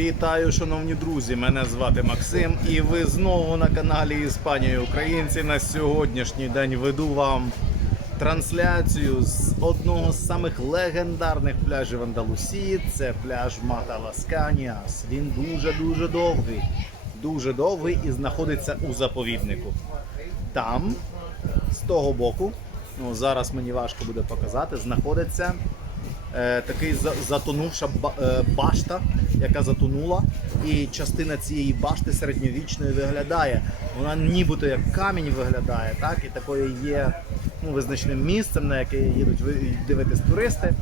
Вітаю, шановні друзі! Мене звати Максим, і ви знову на каналі Іспанія Українці. На сьогоднішній день веду вам трансляцію з одного з самих легендарних пляжів Андалусії. Це пляж Мата Ласканіас. Він дуже дуже довгий, дуже довгий і знаходиться у заповіднику. Там, з того боку, ну зараз мені важко буде показати, знаходиться такий затонувша е, башта, яка затонула, і частина цієї башти середньовічної виглядає. Вона нібито як камінь виглядає, так? І такою є ну, визначним місцем, на яке їдуть дивитись туристи.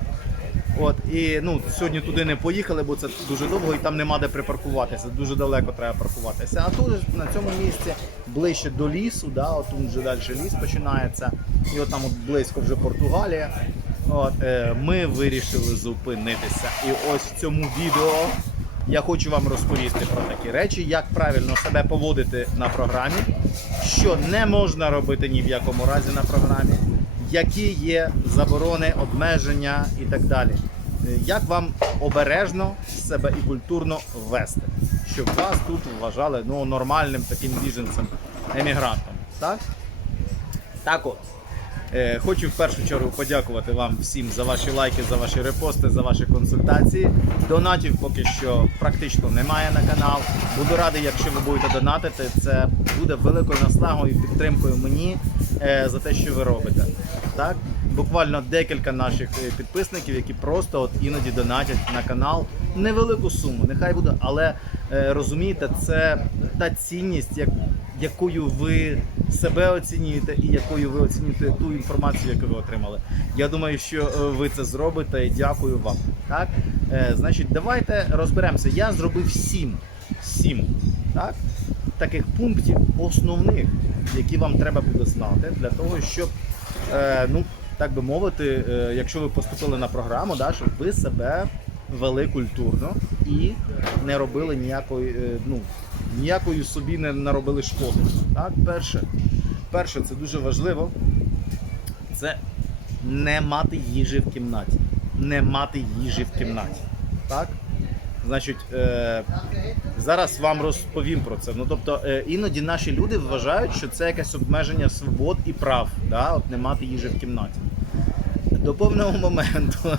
От і ну сьогодні туди не поїхали, бо це дуже довго і там нема де припаркуватися. Дуже далеко треба паркуватися. А тут на цьому місці ближче до лісу, да, от тут вже далі ліс починається, і от там от близько вже Португалія. От е, ми вирішили зупинитися. І ось в цьому відео я хочу вам розповісти про такі речі, як правильно себе поводити на програмі, що не можна робити ні в якому разі на програмі, які є заборони, обмеження і так далі. Е, Як вам обережно себе і культурно вести, щоб вас тут вважали ну, нормальним таким біженцем, емігрантом. Так? Так от. Е, Хочу в першу чергу подякувати вам всім за ваші лайки, за ваші репости, за ваші консультації. Донатів поки що практично немає на канал. Буду радий, якщо ви будете донатити. Це буде великою наслагою і підтримкою мені е, за те, що ви робите. Так? Буквально декілька наших е, підписників, які просто от іноді донатять на канал невелику суму. Нехай буде, але розумієте, це та цінність, як, якою ви себе оцінюєте і якою ви оцінюєте ту інформацію, яку ви отримали. Я думаю, що е, ви це зробите і дякую вам. Так? Е, значить, давайте розберемося. Я зробив сім, сім так? таких пунктів основних, які вам треба буде знати для того, щоб, е, ну, так би мовити, е, якщо ви поступили на програму, да, щоб ви себе вели культурно і не робили ніякої, е, ну, ніякої собі не наробили шкоди. Так? Перше, перше, це дуже важливо. Це не мати їжі в кімнаті. Не мати їжі в кімнаті. Так? Значить, е, зараз вам розповім про це. Ну тобто, е, іноді наші люди вважають, що це якесь обмеження свобод і прав, да? от не мати їжі в кімнаті. До певного моменту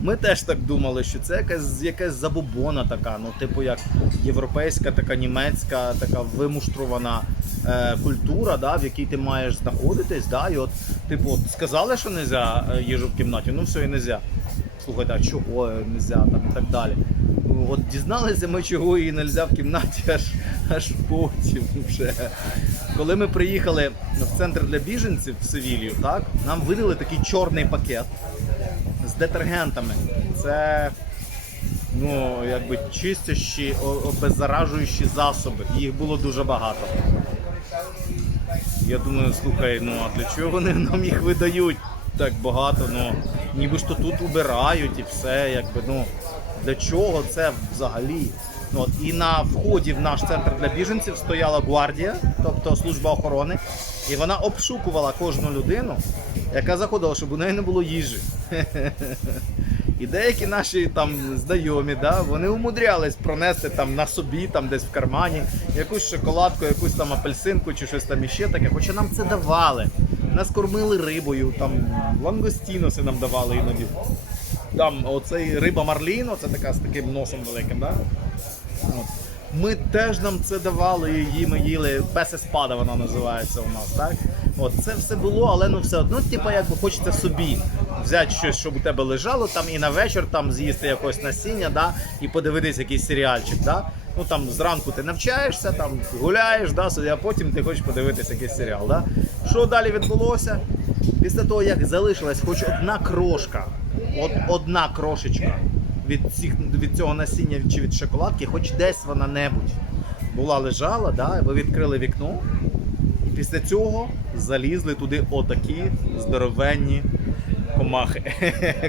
ми теж так думали, що це якась, якась забобона така, ну, типу як європейська, така німецька, така вимуштрована е, культура, да, в якій ти маєш знаходитись. Да, і от, типу, от сказали, що не можна їжу в кімнаті, ну все і не можна. Слухайте, а чого не можна там і так далі. Ну, От дізналися ми, чого її не можна в кімнаті, аж, аж потім вже. Коли ми приїхали в центр для біженців в Севілію, так, нам видали такий чорний пакет з детергентами. Це ну, якби чистящі, обеззаражуючі засоби. Їх було дуже багато. Я думаю, слухай, ну а для чого вони нам їх видають так багато? Ну, ніби ж то тут убирають і все, якби, ну, для чого це взагалі? От, і на вході в наш центр для біженців стояла гвардія, тобто служба охорони, і вона обшукувала кожну людину, яка заходила, щоб у неї не було їжі. І деякі наші там знайомі, да, вони умудрялись пронести там на собі, там десь в кармані, якусь шоколадку, якусь там апельсинку чи щось там іще таке. Хоча нам це давали. Нас кормили рибою, там лангостіноси нам давали іноді. Там оцей риба Марліно, це така з таким носом великим, да? Ми теж нам це давали, її ми їли. Песе спада вона називається у нас, так? От це все було, але ну все одно, типу, якби хочеться собі взяти щось, щоб у тебе лежало там і на вечір там з'їсти якось насіння, да, і подивитись якийсь серіальчик. Да? Ну там зранку ти навчаєшся, там гуляєш, да, а потім ти хочеш подивитись якийсь серіал. Да? Що далі відбулося? Після того, як залишилась хоч одна крошка, от одна крошечка від, цих, від цього насіння чи від шоколадки, хоч десь вона небудь була лежала, да, ви відкрили вікно, і після цього залізли туди отакі здоровенні комахи,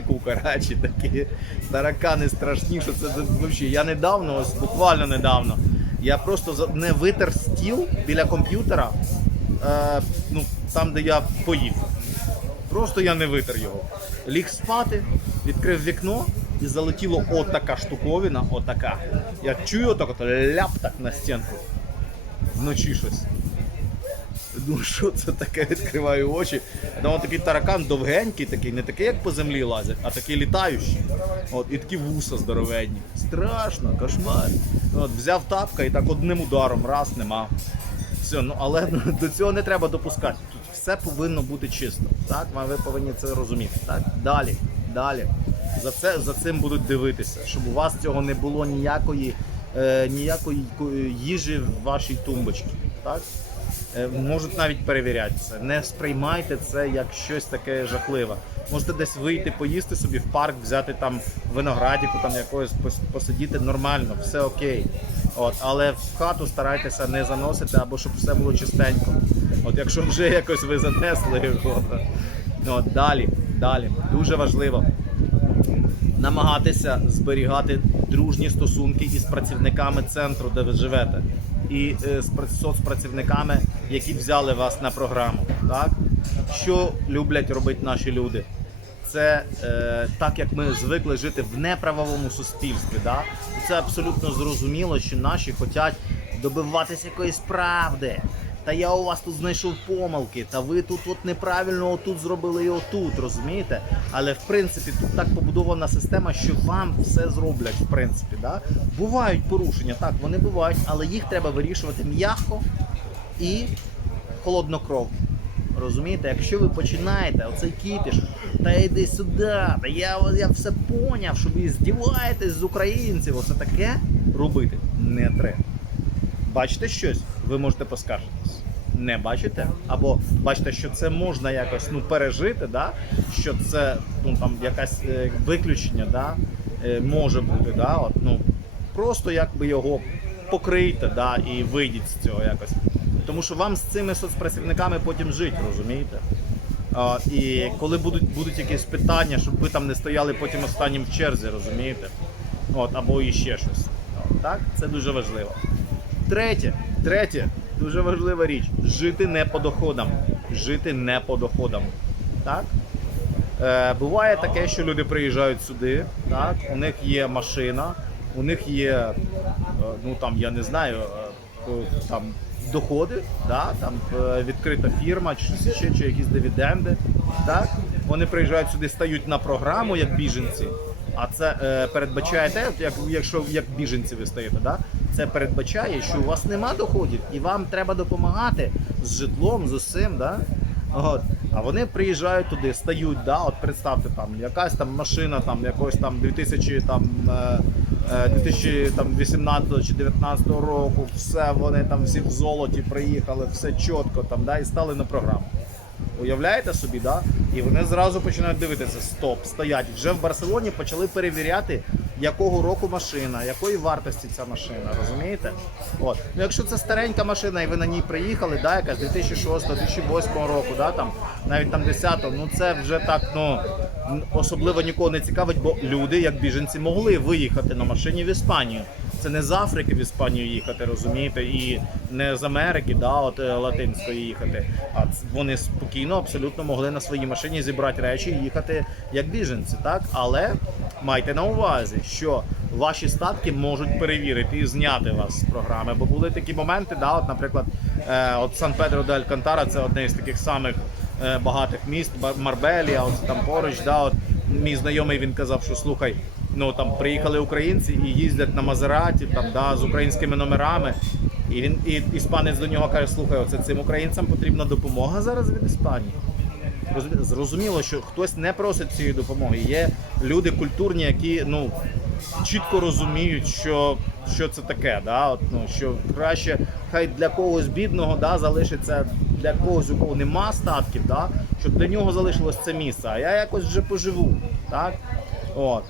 кукарачі такі, таракани страшні, що це взагалі. Я недавно, ось буквально недавно, я просто не витер стіл біля комп'ютера, е, ну, там, де я поїв. Просто я не витер його. Ліг спати, відкрив вікно, і залетіло отака штуковина, отака. Я чую отак от ляп так на стінку. Вночі щось. Думаю, що це таке, відкриваю очі. Там такий таракан довгенький, такий, не такий, як по землі лазить, а такий літаючий. От, і такі вуса здоровенні. Страшно, кошмар. От, взяв тапка і так одним ударом, раз, нема. Все, ну але до цього не треба допускати. Тут все повинно бути чисто. Так, ви повинні це розуміти. Так, далі, далі. За це за цим будуть дивитися, щоб у вас цього не було ніякої, е, ніякої їжі в вашій тумбочці. Так? Е, можуть навіть перевіряти це. Не сприймайте це як щось таке жахливе. Можете десь вийти, поїсти собі в парк, взяти там виноградіку, там якогось посидіти нормально, все окей. От, але в хату старайтеся не заносити або щоб все було чистенько. От якщо вже якось ви занесли його. От, далі, далі. Дуже важливо намагатися зберігати дружні стосунки із працівниками центру, де ви живете, і е, з прац- соцпрацівниками, які взяли вас на програму. Так? Що люблять робити наші люди? Це е, так, як ми звикли жити в неправовому суспільстві. Да? Це абсолютно зрозуміло, що наші хочуть добиватися якоїсь правди. Та я у вас тут знайшов помилки, та ви тут от неправильно отут зробили і отут, розумієте? Але в принципі тут так побудована система, що вам все зроблять, в принципі. Да? Бувають порушення, так, вони бувають, але їх треба вирішувати м'яко і холоднокровно. Розумієте, якщо ви починаєте оцей кіпіш, та йди сюди, та я, я все поняв, що ви здіваєтесь з українців, оце таке робити не треба. Бачите щось, ви можете поскаржитись. Не бачите? Або бачите, що це можна якось ну, пережити, да? що це ну, там, якась е, виключення да? е, може бути. Да? От, ну, просто якби його покрийте да? і вийдіть з цього якось. Тому що вам з цими соцпрацівниками потім жити, розумієте? А, і коли будуть, будуть якісь питання, щоб ви там не стояли потім останнім в черзі, розумієте? От, або іще щось. От, так? Це дуже важливо. Третє, третє, дуже важлива річ: жити не по доходам. Жити не по доходам. Так? Е, буває таке, що люди приїжджають сюди, так? у них є машина, у них є, е, ну там, я не знаю, е, е, там доходи, да? там відкрита фірма, чи ще, чи якісь дивіденди. Так? Вони приїжджають сюди, стають на програму як біженці. А це е, передбачає те, як, якщо як біженці ви стаєте, да? Це передбачає, що у вас нема доходів і вам треба допомагати з житлом, з усім. Да? От. А вони приїжджають туди, стають, да? от представте, там якась там машина там, якогось там 2000, там, е, е, 2018 чи 2019 року, все, вони там всі в золоті приїхали, все чітко там, да? і стали на програму. Уявляєте собі, да? І вони зразу починають дивитися: стоп, стоять. Вже в Барселоні почали перевіряти, якого року машина, якої вартості ця машина, розумієте? От. Ну, якщо це старенька машина і ви на ній приїхали, да, якась 2006-2008 року, да, там, навіть там 10-го, ну це вже так, ну особливо нікого не цікавить, бо люди, як біженці, могли виїхати на машині в Іспанію. Це не з Африки в Іспанію їхати, розумієте, і не з Америки, да, от е, латинської їхати. А вони спокійно, абсолютно могли на своїй машині зібрати речі і їхати як біженці, так? Але майте на увазі, що ваші статки можуть перевірити і зняти вас з програми. Бо були такі моменти, да, от, наприклад, е, от Сан Педро де Алькантара це одне з таких самих багатих міст, Марбелія, от там поруч, да, от мій знайомий він казав, що слухай, ну там приїхали українці і їздять на Мазераті, там да, з українськими номерами. І він і іспанець до нього каже: слухай, оце цим українцям потрібна допомога зараз від Іспанії. Зрозуміло, що хтось не просить цієї допомоги. Є люди культурні, які ну чітко розуміють, що, що це таке. Да? От, ну, що краще хай для когось бідного да, залишиться для когось, у кого нема статків, да, щоб для нього залишилось це місце. А я якось вже поживу. Так? От.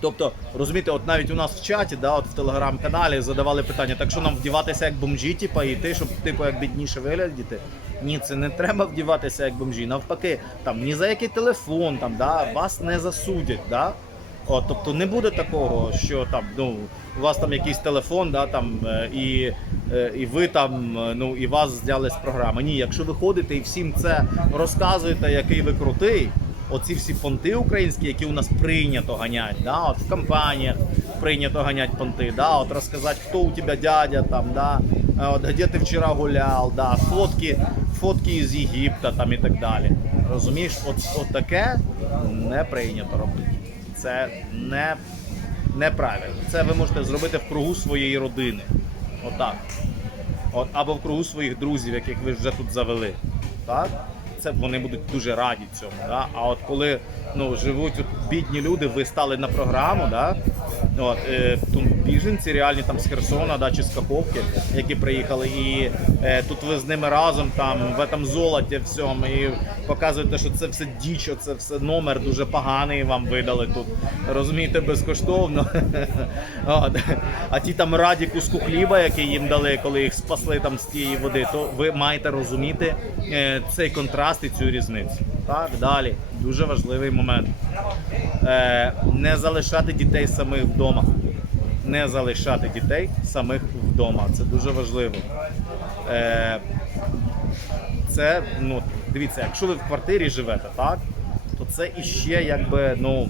Тобто, розумієте, от навіть у нас в чаті, да, от в телеграм-каналі задавали питання, так що нам вдіватися як бомжі, типа, і йти, щоб типу як бідніше виглядіти. Ні, це не треба вдіватися як бомжі. Навпаки, там ні за який телефон, там, да, вас не засудять. Да? От, тобто не буде такого, що там, ну, у вас там якийсь телефон, да, там, е, і, е, і ви там, е, ну, і вас зняли з програми. Ні, якщо ви ходите і всім це розказуєте, який ви крутий, оці всі понти українські, які у нас прийнято ганять, да, от в компаніях прийнято ганять понти, да, от розказати, хто у тебе дядя, там, да, от, де ти вчора гуляв, да, фотки, фотки з Єгипта там, і так далі. Розумієш, от, от таке не прийнято робити. Це не, неправильно. Це ви можете зробити в кругу своєї родини. Отак. От, або в кругу своїх друзів, яких ви вже тут завели. Так? Це вони будуть дуже раді цьому. Да? А от коли ну, живуть от бідні люди, ви стали на програму, да? от, е, тут біженці реальні там з Херсона да, чи з Каховки, які приїхали, і е, тут ви з ними разом там в этом золоті всьому, і показуєте, що це все діч, це все номер дуже поганий вам видали тут. Розумієте, безкоштовно. От. А ті там раді куску хліба, який їм дали, коли їх спасли там з тієї води, то ви маєте розуміти е, цей контраст і цю різницю. Так, далі. Дуже важливий момент. Е, не залишати дітей самих вдома. Не залишати дітей самих вдома. Це дуже важливо. Е, це, ну, дивіться, якщо ви в квартирі живете, так, то це іще якби, ну,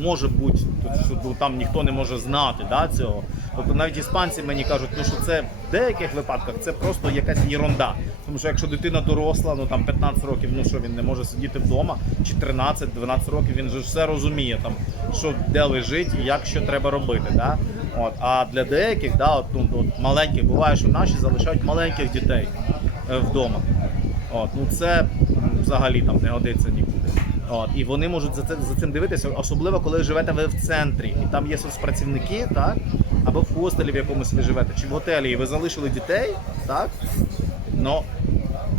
може бути, що, ну, там ніхто не може знати да, цього. Тобто навіть іспанці мені кажуть, ну, що це в деяких випадках це просто якась єрунда. Тому що якщо дитина доросла, ну там 15 років, ну що він не може сидіти вдома, чи 13-12 років, він же все розуміє, там, що де лежить і як що треба робити. Да? От, а для деяких, да, от, ну, от, маленьких, буває, що наші залишають маленьких дітей е, вдома. От, ну це взагалі там не годиться нікуди. От, і вони можуть за, це, за цим дивитися, особливо коли живете ви в центрі, і там є соцпрацівники, так? Або в хостелі, в якомусь ви живете, чи в готелі, і ви залишили дітей, так? Ну,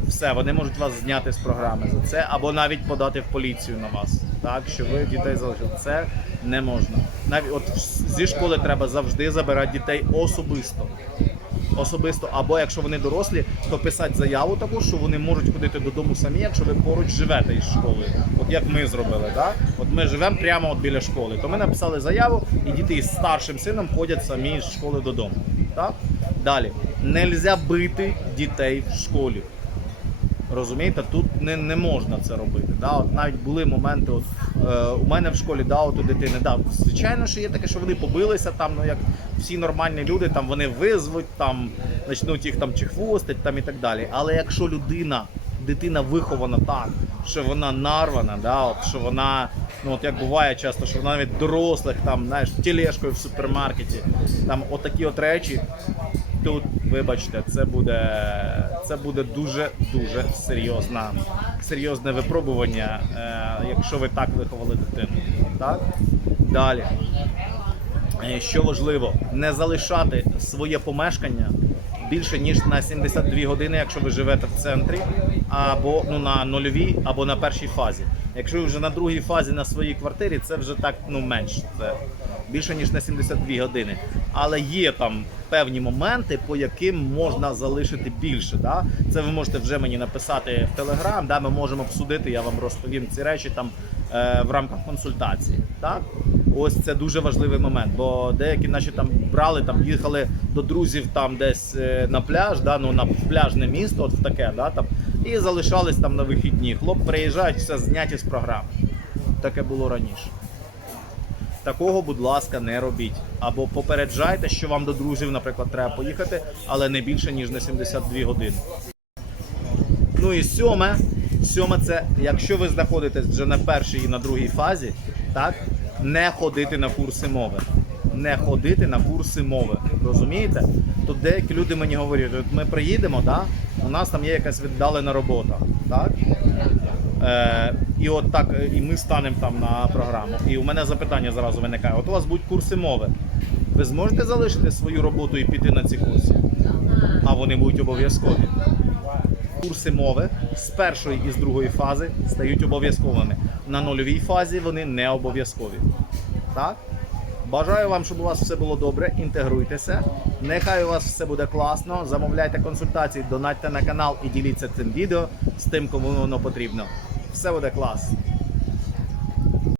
все, вони можуть вас зняти з програми за це, або навіть подати в поліцію на вас. Так, що ви дітей залишили. Це не можна. Навіть от зі школи треба завжди забирати дітей особисто. Особисто, або якщо вони дорослі, то писати заяву таку, що вони можуть ходити додому самі, якщо ви поруч живете із школою. От як ми зробили, да? От ми живемо прямо от біля школи. То ми написали заяву, і діти із старшим сином ходять самі з школи додому. Так? Далі. Нельзя бити дітей в школі. Розумієте, тут не, не можна це робити. Да? От навіть були моменти, от, е, у мене в школі да, от у дитини. Да, звичайно, що є таке, що вони побилися там, ну як всі нормальні люди, там вони визвуть, там почнуть їх там чехвостить там і так далі. Але якщо людина, дитина вихована так, що вона нарвана, да, от, що вона, ну от як буває часто, що вона навіть дорослих там, знаєш, тележкою в супермаркеті, там отакі от речі, тут, вибачте, це буде, це буде дуже дуже серйозна, серйозне випробування, е, якщо ви так виховали дитину. Так? Далі. Е, Що важливо, не залишати своє помешкання більше ніж на 72 години, якщо ви живете в центрі, або ну на нульовій, або на першій фазі. Якщо ви вже на другій фазі на своїй квартирі, це вже так ну менше. Це більше ніж на 72 години. Але є там певні моменти, по яким можна залишити більше. Да? Це ви можете вже мені написати в Телеграм, да? ми можемо обсудити, я вам розповім ці речі там е, в рамках консультації. Так? Ось це дуже важливий момент, бо деякі наші там брали, там їхали до друзів там десь е, на пляж, да, ну на пляжне місто, от в таке, да, там, і залишались там на вихідні. Хлоп приїжджають, все зняті з програми. Таке було раніше. Такого, будь ласка, не робіть. Або попереджайте, що вам до друзів, наприклад, треба поїхати, але не більше, ніж на 72 години. Ну і сьоме. Сьоме це, якщо ви знаходитесь вже на першій і на другій фазі, так, не ходити на курси мови. Не ходити на курси мови. Розумієте? Тут деякі люди мені говорять, от ми приїдемо, да, у нас там є якась віддалена робота. Так? Е, і от так, е, і ми станемо там на програму. І у мене запитання зразу виникає: от у вас будуть курси мови. Ви зможете залишити свою роботу і піти на ці курси? А вони будуть обов'язкові. Курси мови з першої і з другої фази стають обов'язковими. На нульовій фазі вони не обов'язкові. Так? Бажаю вам, щоб у вас все було добре. Інтегруйтеся. Нехай у вас все буде класно. Замовляйте консультації, донатьте на канал і діліться цим відео з тим, кому воно потрібно. Все буде клас.